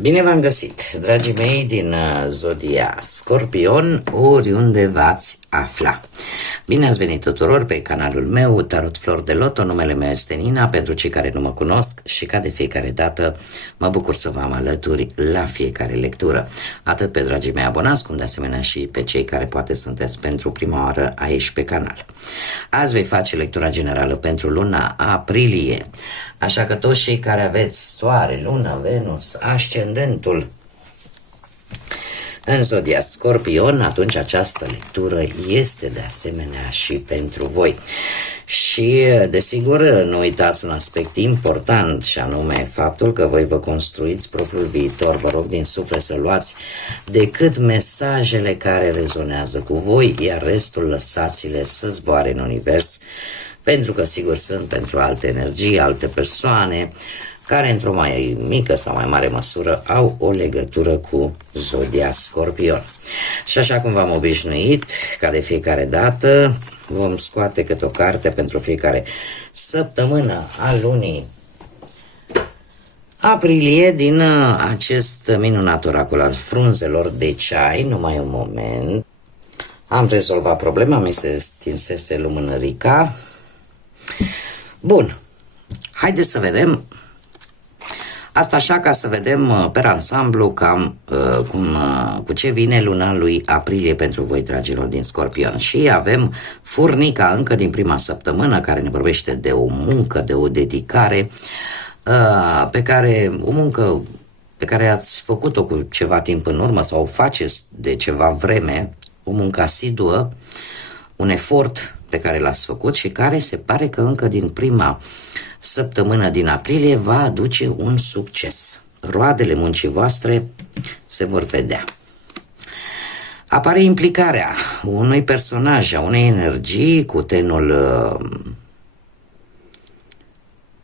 Bine v-am găsit, dragii mei din Zodia Scorpion, oriunde v-ați afla. Bine ați venit tuturor pe canalul meu, Tarot Flor de Loto, numele meu este Nina, pentru cei care nu mă cunosc și ca de fiecare dată mă bucur să vă am alături la fiecare lectură. Atât pe dragii mei abonați, cum de asemenea și pe cei care poate sunteți pentru prima oară aici pe canal. Azi voi face lectura generală pentru luna aprilie, așa că toți cei care aveți Soare, Lună, Venus, Ascendentul în Zodia Scorpion, atunci această lectură este de asemenea și pentru voi. Și, desigur, nu uitați un aspect important, și anume faptul că voi vă construiți propriul viitor. Vă rog din suflet să luați decât mesajele care rezonează cu voi, iar restul lăsați-le să zboare în univers, pentru că, sigur, sunt pentru alte energii, alte persoane, care într-o mai mică sau mai mare măsură au o legătură cu Zodia Scorpion. Și așa cum v-am obișnuit, ca de fiecare dată, vom scoate câte o carte pentru fiecare săptămână a lunii aprilie din acest minunat oracol al frunzelor de ceai. Numai un moment. Am rezolvat problema, mi se stinsese lumânărica. Bun, haideți să vedem. Asta așa ca să vedem pe ansamblu cam cu ce vine luna lui aprilie pentru voi, dragilor din Scorpion. Și avem furnica încă din prima săptămână, care ne vorbește de o muncă, de o dedicare, o muncă pe care ați făcut-o cu ceva timp în urmă sau o faceți de ceva vreme, o muncă asiduă, un efort pe care l-ați făcut și care se pare că încă din prima săptămână din aprilie va aduce un succes. Roadele muncii voastre se vor vedea. Apare implicarea unui personaj, a unei energii cu tenul,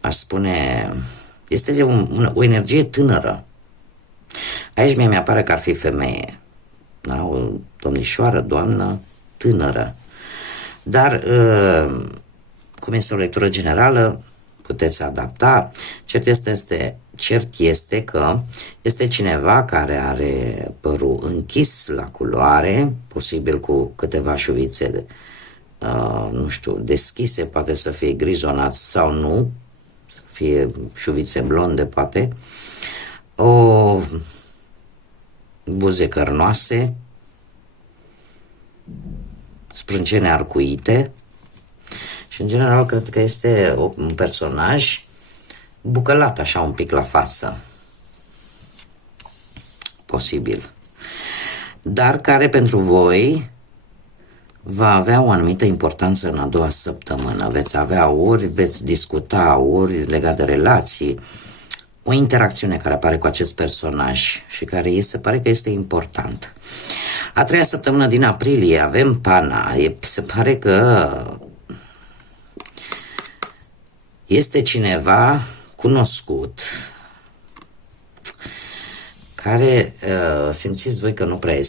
aș spune, este o energie tânără. Aici mi apare că ar fi femeie, da? O domnișoară, doamnă tânără. Dar, cum este o lectură generală, puteți adapta. Cert este că este cineva care are părul închis la culoare, posibil cu câteva șuvițe, nu știu, deschise, poate să fie grizonat sau nu, să fie șuvițe blonde, poate, o buze cărnoase, sprâncene arcuite. Și în general cred că este un personaj bucălat așa un pic la față. Posibil. Dar care pentru voi va avea o anumită importanță în a doua săptămână. Veți avea ori, veți discuta, ori legat de relații, o interacțiune care apare cu acest personaj și care se pare că este important. A treia săptămână din aprilie avem Pana. Se pare că este cineva cunoscut care simțiți voi că nu prea e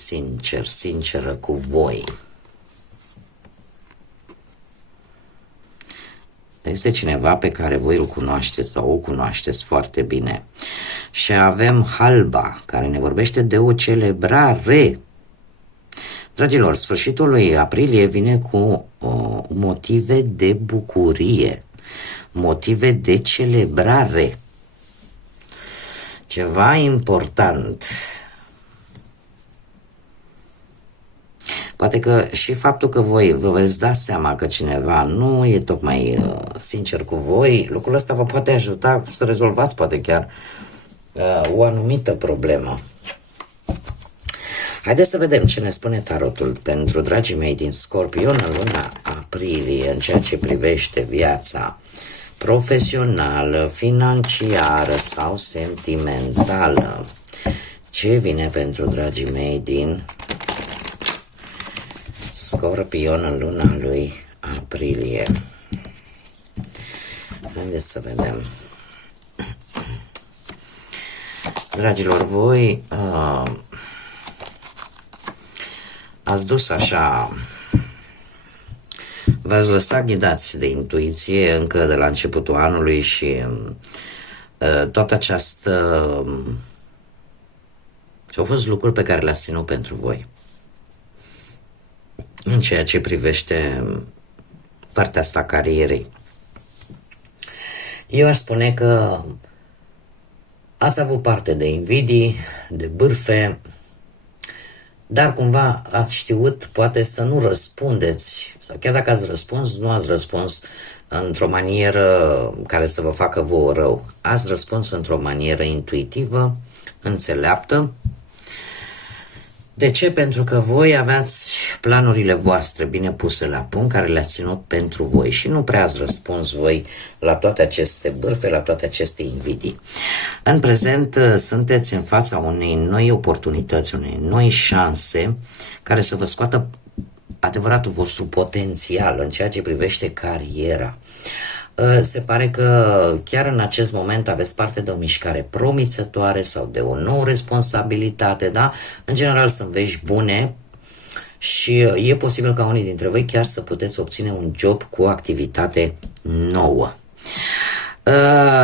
sinceră cu voi. Este cineva pe care voi îl cunoașteți sau o cunoașteți foarte bine. Și avem Halba, care ne vorbește de o celebrare. Dragilor, sfârșitul lui aprilie vine cu motive de bucurie, motive de celebrare, ceva important. Poate că și faptul că voi vă veți da seama că cineva nu e tocmai sincer cu voi, lucrul ăsta vă poate ajuta să rezolvați poate chiar o anumită problemă. Haideți să vedem ce ne spune tarotul pentru dragii mei din Scorpion în luna aprilie, în ceea ce privește viața profesională, financiară sau sentimentală. Ce vine pentru dragii mei din Scorpion în luna lui aprilie? Haideți să vedem. Dragilor, voi ați dus așa, v-ați lăsat ghidați de intuiție încă de la începutul anului și toată această Și au fost lucruri pe care le-ați ținut pentru voi. În ceea ce privește partea asta carierei. Eu aș spune că ați avut parte de invidii, de bârfe, dar cumva ați știut poate să nu răspundeți, sau chiar dacă ați răspuns, nu ați răspuns într-o manieră care să vă facă vouă rău. Ați răspuns într-o manieră intuitivă, înțeleaptă. De ce? Pentru că voi aveați planurile voastre bine puse la punct, care le-ați ținut pentru voi și nu prea ați răspuns voi la toate aceste bârfe, la toate aceste invidii. În prezent sunteți în fața unei noi oportunități, unei noi șanse care să vă scoată adevăratul vostru potențial în ceea ce privește cariera. Se pare că chiar în acest moment aveți parte de o mișcare promițătoare sau de o nouă responsabilitate, da? În general sunt vești bune și e posibil ca unii dintre voi chiar să puteți obține un job cu o activitate nouă.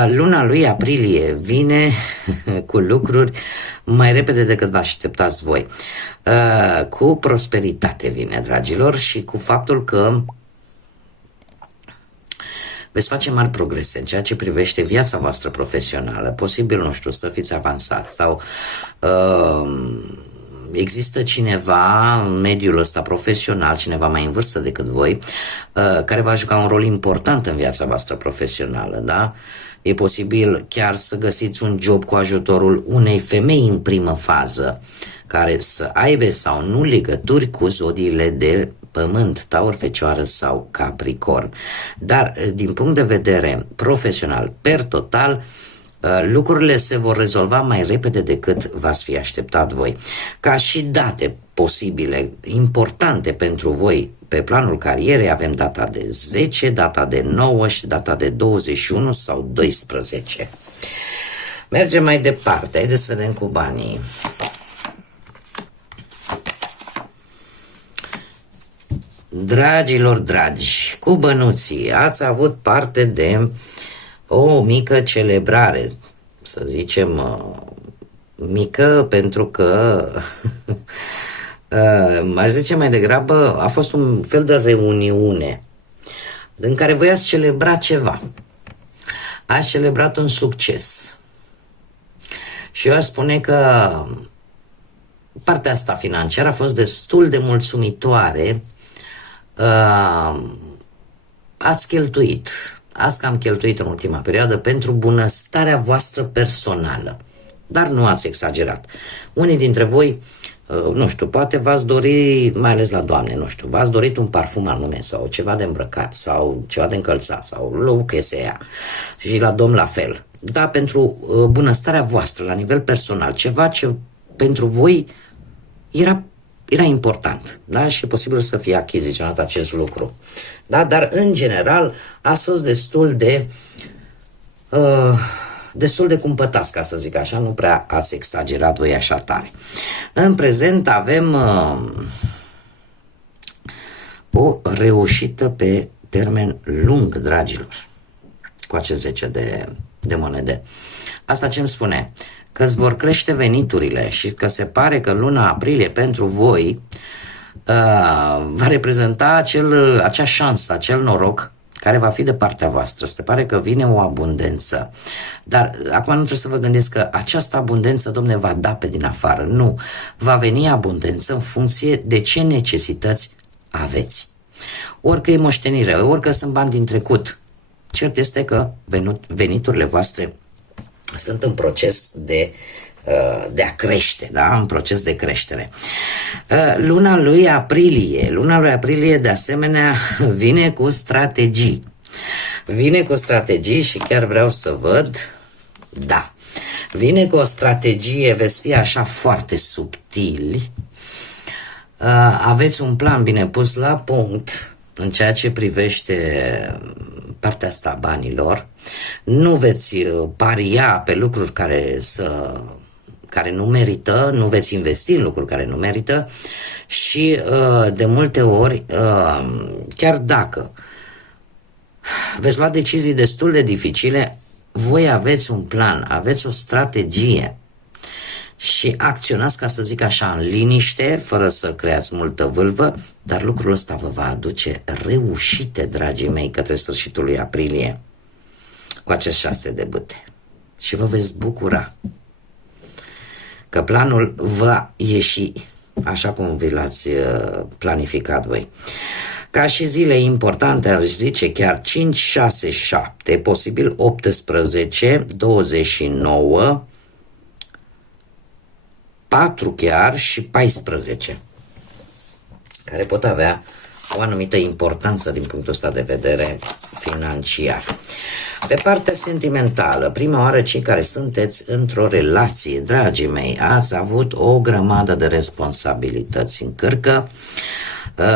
Luna lui aprilie vine cu lucruri mai repede decât vă așteptați voi. Cu prosperitate vine, dragilor, și cu faptul că veți face mari progrese în ceea ce privește viața voastră profesională. Posibil, nu știu, să fiți avansați sau există cineva în mediul ăsta profesional, cineva mai în vârstă decât voi, care va juca un rol important în viața voastră profesională, da? E posibil chiar să găsiți un job cu ajutorul unei femei în primă fază, care să aibă sau nu legături cu zodiile de Pământ, Taur, Fecioară sau Capricorn. Dar, din punct de vedere profesional, per total, lucrurile se vor rezolva mai repede decât v-ați fi așteptat voi. Ca și date posibile, importante pentru voi pe planul carierei, avem data de 10, data de 9 și data de 21 sau 12. Mergem mai departe, haideți să vedem cu banii. Dragilor dragi, cu bănuții, ați avut parte de o mică celebrare, să zicem mică, pentru că aș zice mai degrabă a fost un fel de reuniune în care voi ați celebrat ceva. Ați celebrat un succes. Și eu aș spune că partea asta financiară a fost destul de mulțumitoare. Ați cam cheltuit în ultima perioadă pentru bunăstarea voastră personală, dar nu ați exagerat. Unii dintre voi, nu știu, poate v-ați dori, mai ales la doamne, nu știu, v-ați dorit un parfum anume sau ceva de îmbrăcat sau ceva de încălțat sau lo que sea, și la domn la fel. Da, pentru bunăstarea voastră la nivel personal, ceva ce pentru voi era important, da? Și e posibil să fie achiziționat acest lucru. Da? Dar, în general, a fost destul de cumpătați, ca să zic așa, nu prea ați exagerat voi așa tare. În prezent avem o reușită pe termen lung, dragilor, cu acest 10 de monede. Asta ce îmi spune? Că îți vor crește veniturile și că se pare că luna aprilie pentru voi va reprezenta acea șansă, acel noroc care va fi de partea voastră. Se pare că vine o abundență. Dar acum nu trebuie să vă gândiți că această abundență, Dom'le, va da pe din afară. Nu. Va veni abundență în funcție de ce necesități aveți. Orică e moștenire, orică sunt bani din trecut. Cert este că veniturile voastre sunt în proces de a crește, da? În proces de creștere. Luna lui aprilie de asemenea vine cu strategii. Vine cu strategii și chiar vreau să văd, da, vine cu o strategie, veți fi așa foarte subtili, aveți un plan bine pus la punct în ceea ce privește partea asta a banilor, nu veți paria pe lucruri care nu merită, nu veți investi în lucruri care nu merită și de multe ori, chiar dacă veți lua decizii destul de dificile, voi aveți un plan, aveți o strategie și acționați, ca să zic așa, în liniște, fără să creați multă vâlvă, dar lucrul ăsta vă va aduce reușite, dragii mei, către sfârșitul lui aprilie, cu acest 6 de bâte. Și vă veți bucura că planul va ieși așa cum vi l-ați planificat voi. Ca și zile importante, aș zice chiar 5, 6, 7, posibil 18, 29, 4 chiar și 14, care pot avea o anumită importanță din punctul ăsta de vedere financiar. Pe partea sentimentală, prima oară cei care sunteți într-o relație, dragii mei, ați avut o grămadă de responsabilități în cârcă,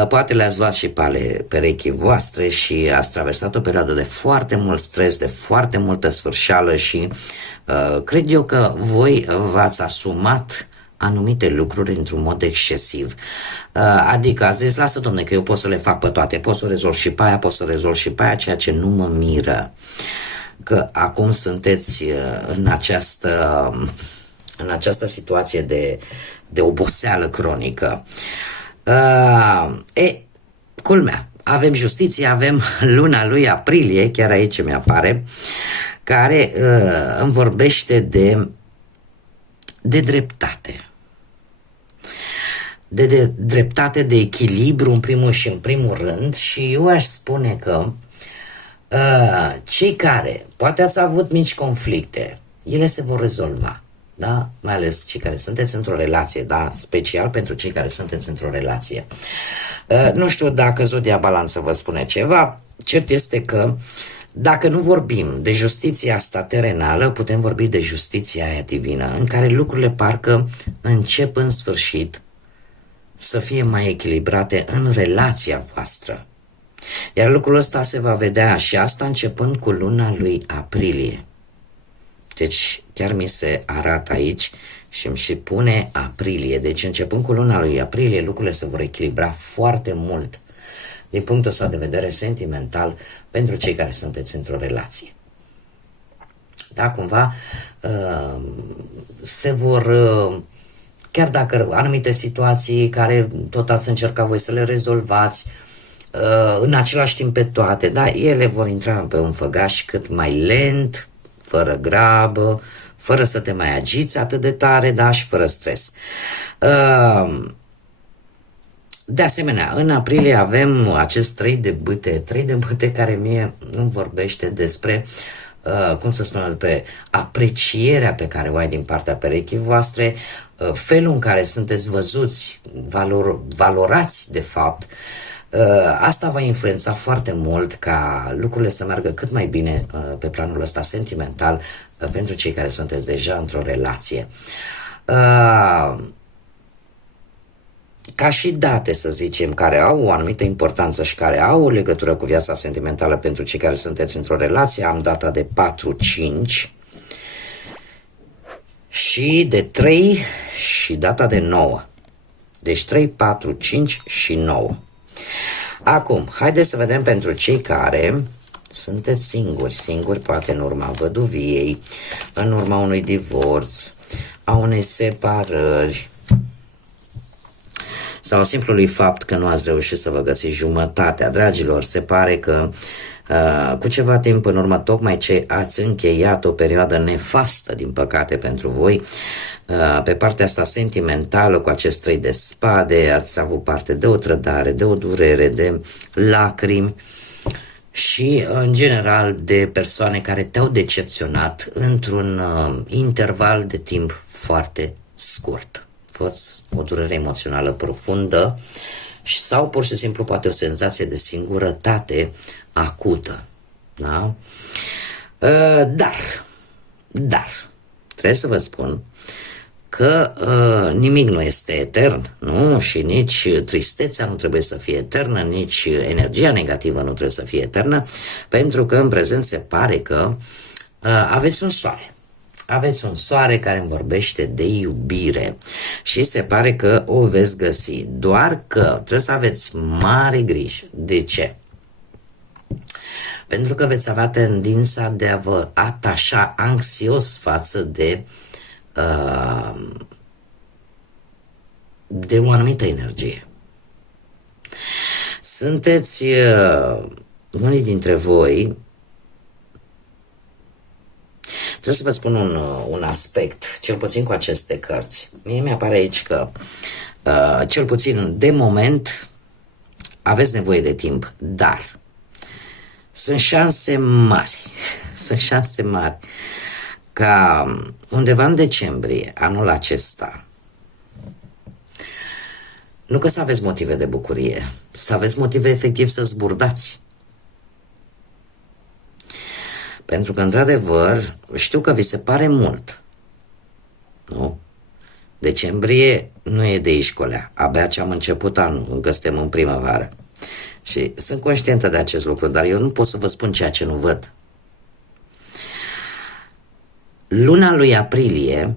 poate le-ați luat și pe ale perechii voastre și ați traversat o perioadă de foarte mult stres, de foarte multă sfârșeală și cred eu că voi v-ați asumat anumite lucruri într-un mod excesiv. Adică ați zis, lasă domne că eu pot să le fac pe toate, pot să o rezolv și pe aia, pot să o rezolv și pe aia, ceea ce nu mă miră că acum sunteți în această situație de oboseală cronică. Culmea, avem justiție, avem luna lui aprilie, chiar aici mi apare, care îmi vorbește de dreptate. De dreptate, de echilibru în primul și în primul rând, și eu aș spune că cei care poate ați avut mici conflicte, ele se vor rezolva, da? Mai ales cei care sunteți într-o relație, da? Special pentru cei care sunteți într-o relație. Nu știu dacă Zodia Balanță vă spune ceva, cert este că dacă nu vorbim de justiția asta terenală, putem vorbi de justiția aia divină, în care lucrurile parcă încep în sfârșit să fie mai echilibrate în relația voastră. Iar lucrul ăsta se va vedea și asta începând cu luna lui aprilie. Deci chiar mi se arată aici și îmi și pune aprilie. Deci începând cu luna lui aprilie, lucrurile se vor echilibra foarte mult din punctul ăsta de vedere sentimental pentru cei care sunteți într-o relație. Da, cumva se vor, chiar dacă anumite situații care tot ați încercat voi să le rezolvați, în același timp pe toate, da, ele vor intra pe un făgaș cât mai lent, fără grabă, fără să te mai agiți atât de tare, da, și fără stres. De asemenea, în aprilie avem acest 3 de bâte care mie îmi vorbește despre, cum să spun, pe aprecierea pe care o ai din partea perechii voastre, felul în care sunteți văzuți, valorați de fapt. Asta va influența foarte mult ca lucrurile să meargă cât mai bine pe planul ăsta sentimental pentru cei care sunteți deja într-o relație. Ca și date, să zicem, care au o anumită importanță și care au o legătură cu viața sentimentală pentru cei care sunteți într-o relație, am data de 4-5 și de 3 și data de 9. Deci 3, 4, 5 și 9. Acum, haideți să vedem pentru cei care sunteți singuri, poate în urma văduviei, în urma unui divorț, a unei separări, sau simplului fapt că nu ați reușit să vă găsiți jumătatea. Dragilor, se pare că cu ceva timp în urmă, tocmai ce ați încheiat o perioadă nefastă, din păcate pentru voi, pe partea asta sentimentală, cu acest 3 de spade, ați avut parte de o trădare, de o durere, de lacrimi și, în general, de persoane care te-au decepționat într-un interval de timp foarte scurt. Fost o durere emoțională profundă sau pur și simplu poate o senzație de singurătate acută. Da? Dar trebuie să vă spun că nimic nu este etern, nu? Și nici tristețea nu trebuie să fie eternă, nici energia negativă nu trebuie să fie eternă, pentru că în prezent se pare că aveți un soare. Aveți un soare care îmi vorbește de iubire și se pare că o veți găsi, doar că trebuie să aveți mare grijă. De ce? Pentru că veți avea tendința de a vă atașa anxios față de de o anumită energie. Sunteți unii dintre voi. Trebuie să vă spun un aspect, cel puțin cu aceste cărți. Mie mi-apare aici că, cel puțin de moment, aveți nevoie de timp, dar sunt șanse mari, sunt șanse mari ca undeva în decembrie, anul acesta, nu că să aveți motive de bucurie, să aveți motive efectiv să zburdați. Pentru că, într-adevăr, știu că vi se pare mult, nu? Decembrie nu e de aici colea, abia ce am început anul, încă suntem în primăvară. Și sunt conștientă de acest lucru, dar eu nu pot să vă spun ceea ce nu văd. Luna lui aprilie,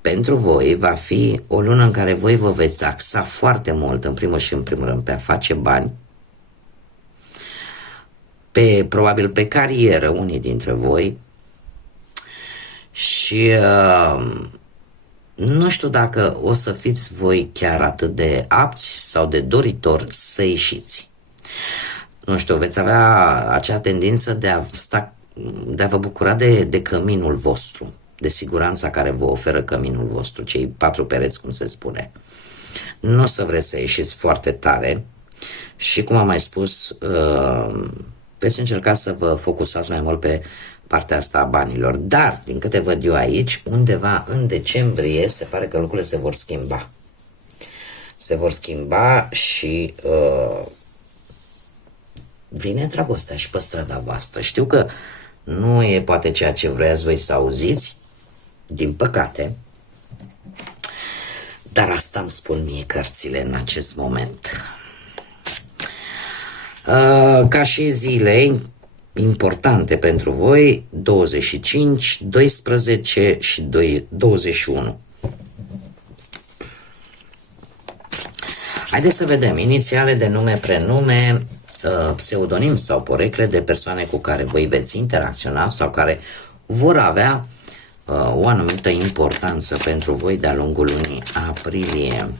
pentru voi, va fi o lună în care voi vă veți axa foarte mult, în primul și în primul rând, pe a face bani, probabil pe carieră, unii dintre voi, și nu știu dacă o să fiți voi chiar atât de apți sau de doritori să ieșiți. Nu știu, veți avea acea tendință de a vă bucura de căminul vostru, de siguranța care vă oferă căminul vostru, cei 4 pereți, cum se spune. Nu o să vreți să ieșiți foarte tare și, cum am mai spus, veți încerca să vă focusați mai mult pe partea asta a banilor. Dar, din câte văd eu aici, undeva în decembrie se pare că lucrurile se vor schimba. Se vor schimba și vine dragostea și pe strada voastră. Știu că nu e poate ceea ce vreați voi să auziți, din păcate, dar asta îmi spun mie cărțile în acest moment. Ca și zile importante pentru voi, 25, 12 și 21. Haideți să vedem inițiale de nume, prenume, pseudonim sau porecle de persoane cu care voi veți interacționa sau care vor avea o anumită importanță pentru voi de-a lungul lunii aprilie.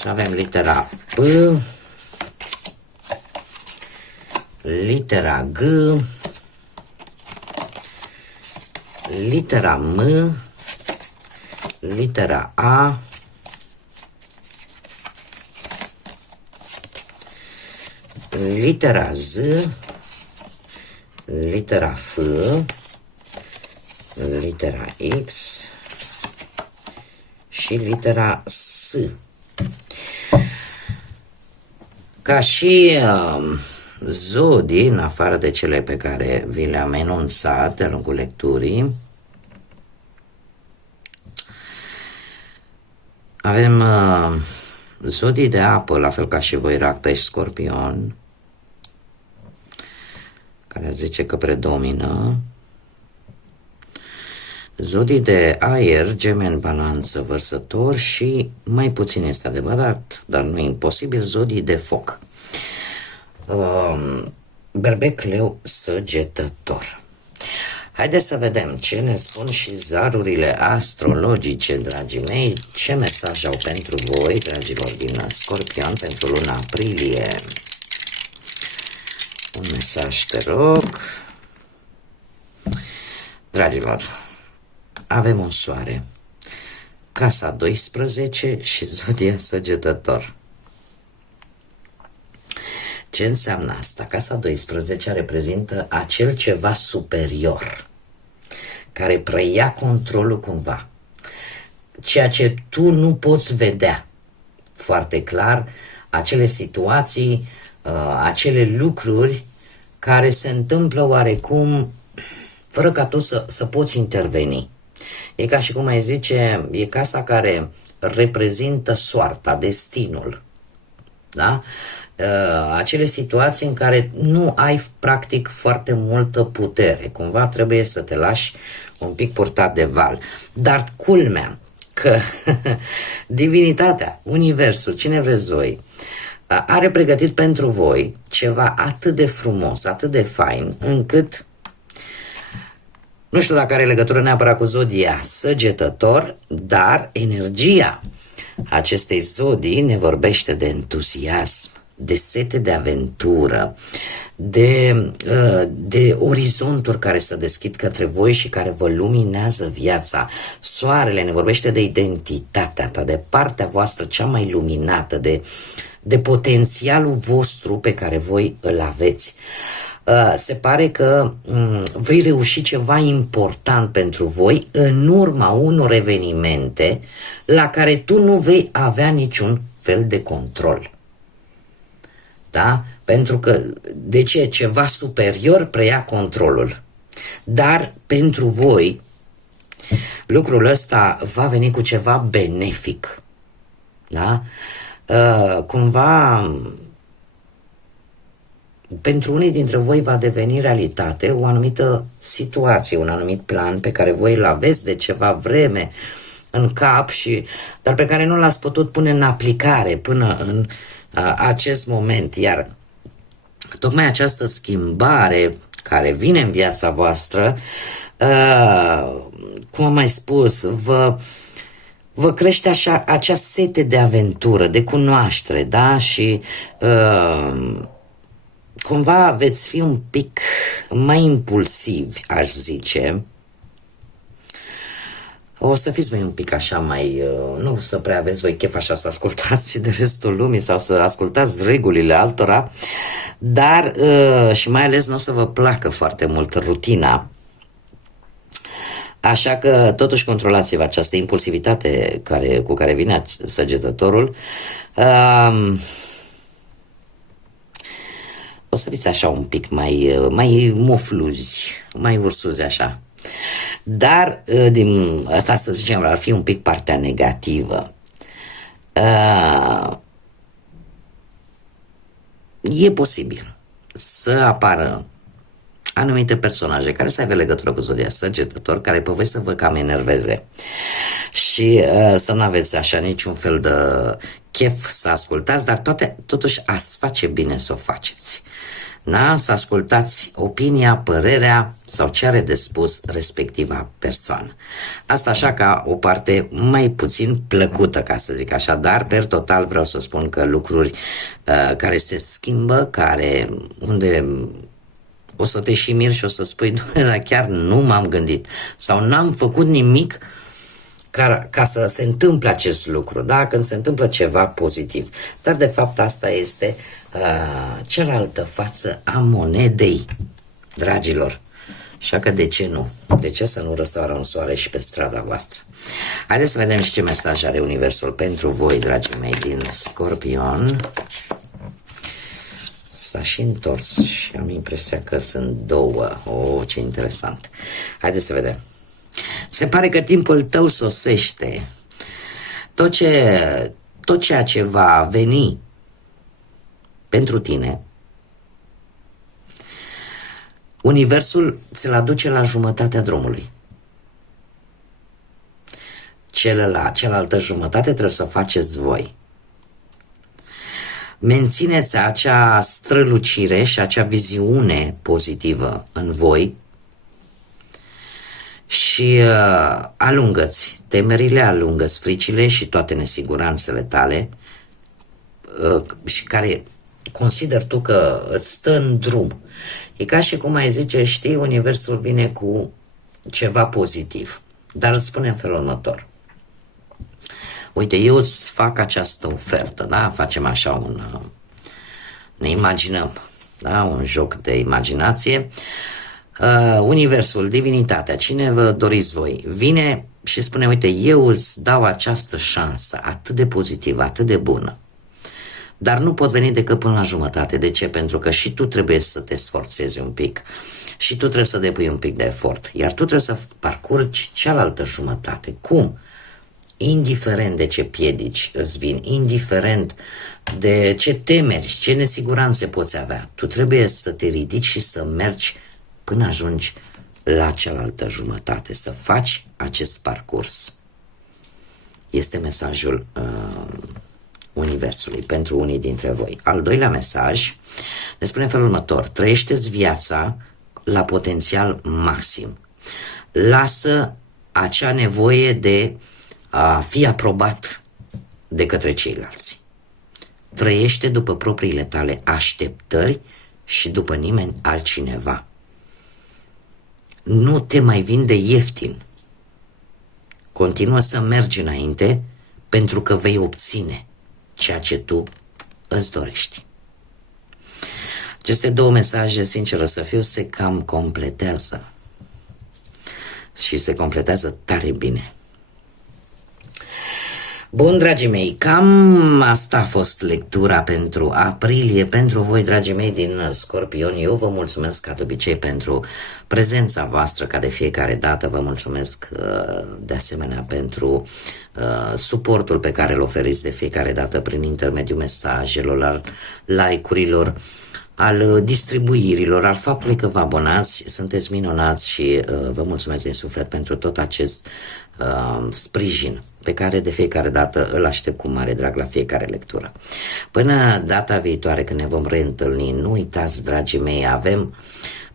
Și avem litera P, litera G, litera M, litera A, litera Z, litera F, litera X și litera S. Ca și zodii, în afară de cele pe care vi le-am enunțat de-a lungul lecturii, avem zodii de apă, la fel ca și voi, Rac, Pești, Scorpion, care zice că predomină. Zodii de aer, Gemeni, Balanță, Vărsător și, mai puțin este adevărat, dar nu e imposibil, zodii de foc. Berbec, Leu, Săgetător. Haideți să vedem ce ne spun și zarurile astrologice, dragii mei, ce mesaj au pentru voi, dragilor din Scorpion, pentru luna aprilie. Un mesaj, te rog. Dragilor, avem un soare, casa 12 și zodia Săgetător. Ce înseamnă asta? Casa 12 reprezintă acel ceva superior, care preia controlul cumva. Ceea ce tu nu poți vedea foarte clar, acele situații, acele lucruri care se întâmplă oarecum fără ca tu să poți interveni. E ca și cum ai zice, e casa care reprezintă soarta, destinul. Da? Acele situații în care nu ai practic foarte multă putere. Cumva trebuie să te lași un pic purtat de val. Dar culmea că divinitatea, universul, cine vreți voi, are pregătit pentru voi ceva atât de frumos, atât de fain, încât nu știu dacă are legătură neapărat cu zodia Săgetător, dar energia acestei zodii ne vorbește de entuziasm, de sete de aventură, de orizonturi care se deschid către voi și care vă luminează viața. Soarele ne vorbește de identitatea ta, de partea voastră cea mai luminată, de potențialul vostru pe care voi îl aveți. Se pare că vei reuși ceva important pentru voi în urma unor evenimente la care tu nu vei avea niciun fel de control. Da? Pentru că, de ce? Ceva superior preia controlul. Dar pentru voi lucrul ăsta va veni cu ceva benefic. Da? Cumva pentru unii dintre voi va deveni realitate o anumită situație, un anumit plan pe care voi îl aveți de ceva vreme în cap, dar pe care nu l-ați putut pune în aplicare până în acest moment. Iar tocmai această schimbare care vine în viața voastră, cum am mai spus, vă crește așa, acea sete de aventură, de cunoaștere, da? Și cumva veți fi un pic mai impulsivi, aș zice. O să fiți voi un pic așa mai, nu să prea aveți voi chef așa să ascultați și de restul lumii sau să ascultați regulile altora, dar și mai ales nu o să vă placă foarte mult rutina. Așa că totuși controlați-vă această impulsivitate cu care vine săgetătorul. O să fiți așa un pic mai mufluzi, mai ursuzi așa. Dar din asta, să zicem, ar fi un pic partea negativă. E posibil să apară anumite personaje care să aibă legătură cu zodia Săgetător, care pe voi să vă cam enerveze și să nu aveți așa niciun fel de chef să ascultați, dar totuși ați face bine să o faceți. Da? Să ascultați opinia, părerea sau ce are de spus respectiva persoană. Asta așa ca o parte mai puțin plăcută, ca să zic așa, dar per total vreau să spun că lucruri care se schimbă, unde o să te și miri și o să spui, dar chiar nu m-am gândit sau n-am făcut nimic ca să se întâmple acest lucru, da? Când se întâmplă ceva pozitiv. Dar de fapt asta este cealaltă față a monedei, dragilor. Așa că de ce nu? De ce să nu răsară un soare și pe strada voastră? Haideți să vedem și ce mesaj are Universul pentru voi, dragii mei, din Scorpion. S-a și întors și am impresia că sunt două. Oh, ce interesant. Haideți să vedem. Se pare că timpul tău sosește. Tot ceea ce va veni pentru tine, Universul ți-l aduce la jumătatea drumului. Cealaltă jumătate trebuie să o faceți voi. Mențineți acea strălucire și acea viziune pozitivă în voi și alungă-ți temerile, alungă-ți fricile și toate nesiguranțele tale și care consider tu că îți stă în drum. E ca și cum ai zice, știi, Universul vine cu ceva pozitiv, dar îți spune în felul următor. Uite, eu îți fac această ofertă, da? Facem așa ne imaginăm, da? Un joc de imaginație. Universul, divinitatea, cine vă doriți voi, vine și spune, uite, eu îți dau această șansă atât de pozitivă, atât de bună, dar nu pot veni decât până la jumătate. De ce? Pentru că și tu trebuie să te sforțezi un pic și tu trebuie să depui un pic de efort, iar tu trebuie să parcurgi cealaltă jumătate. Cum? Indiferent de ce piedici îți vin, indiferent de ce temeri, ce nesiguranțe poți avea, tu trebuie să te ridici și să mergi până ajungi la cealaltă jumătate, să faci acest parcurs. Este mesajul Universului pentru unii dintre voi. Al doilea mesaj ne spune în felul următor: trăiește-ți viața la potențial maxim. Lasă acea nevoie de a fi aprobat de către ceilalți. Trăiește după propriile tale așteptări și după nimeni altcineva. Nu te mai vinde ieftin. Continuă să mergi înainte pentru că vei obține ceea ce tu îți dorești. Aceste două mesaje, sincer să fiu, se cam completează. Și se completează tare bine. Bun, dragii mei, cam asta a fost lectura pentru aprilie, pentru voi, dragii mei din Scorpioni. Eu vă mulțumesc ca de obicei pentru prezența voastră, ca de fiecare dată. Vă mulțumesc de asemenea pentru suportul pe care îl oferiți de fiecare dată prin intermediul mesajelor, al like-urilor, al distribuirilor, al faptului că vă abonați, sunteți minunați și vă mulțumesc din suflet pentru tot acest sprijin pe care de fiecare dată îl aștept cu mare drag la fiecare lectură. Până data viitoare când ne vom reîntâlni, nu uitați, dragii mei, avem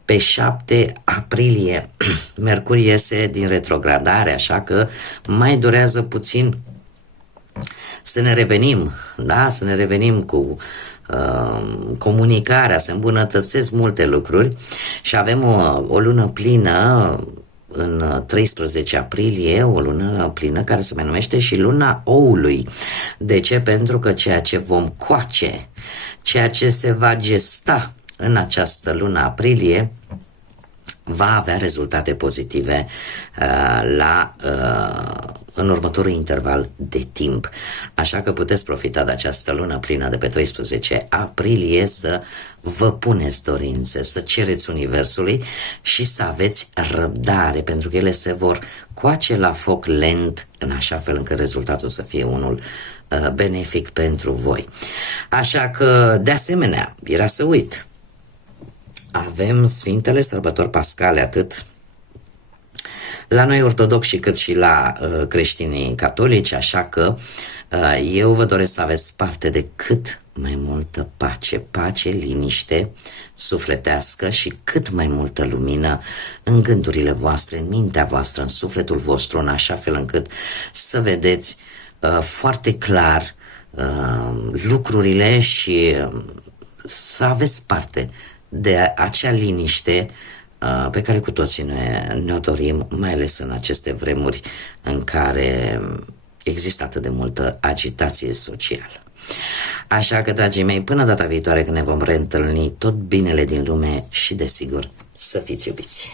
pe 7 aprilie Mercur iese din retrogradare, așa că mai durează puțin să ne revenim, da? Să ne revenim cu comunicarea, să îmbunătățesc multe lucruri și avem o lună plină în 13 aprilie, o lună plină care se mai numește și luna oului. De ce? Pentru că ceea ce vom coace, ceea ce se va gesta în această lună aprilie va avea rezultate pozitive în următorul interval de timp. Așa că puteți profita de această lună plină de pe 13 aprilie să vă puneți dorințe, să cereți Universului și să aveți răbdare, pentru că ele se vor coace la foc lent, în așa fel încât rezultatul să fie unul benefic pentru voi. Așa că, de asemenea, era să uit, avem Sfintele Sărbători Pascale, atât la noi ortodoxi cât și la creștinii catolici, așa că eu vă doresc să aveți parte de cât mai multă pace, liniște sufletească și cât mai multă lumină în gândurile voastre, în mintea voastră, în sufletul vostru, în așa fel încât să vedeți foarte clar lucrurile și să aveți parte de acea liniște pe care cu toții ne-o dorim, mai ales în aceste vremuri în care există atât de multă agitație socială. Așa că, dragii mei, până data viitoare când ne vom reîntâlni, tot binele din lume și, desigur, să fiți iubiți!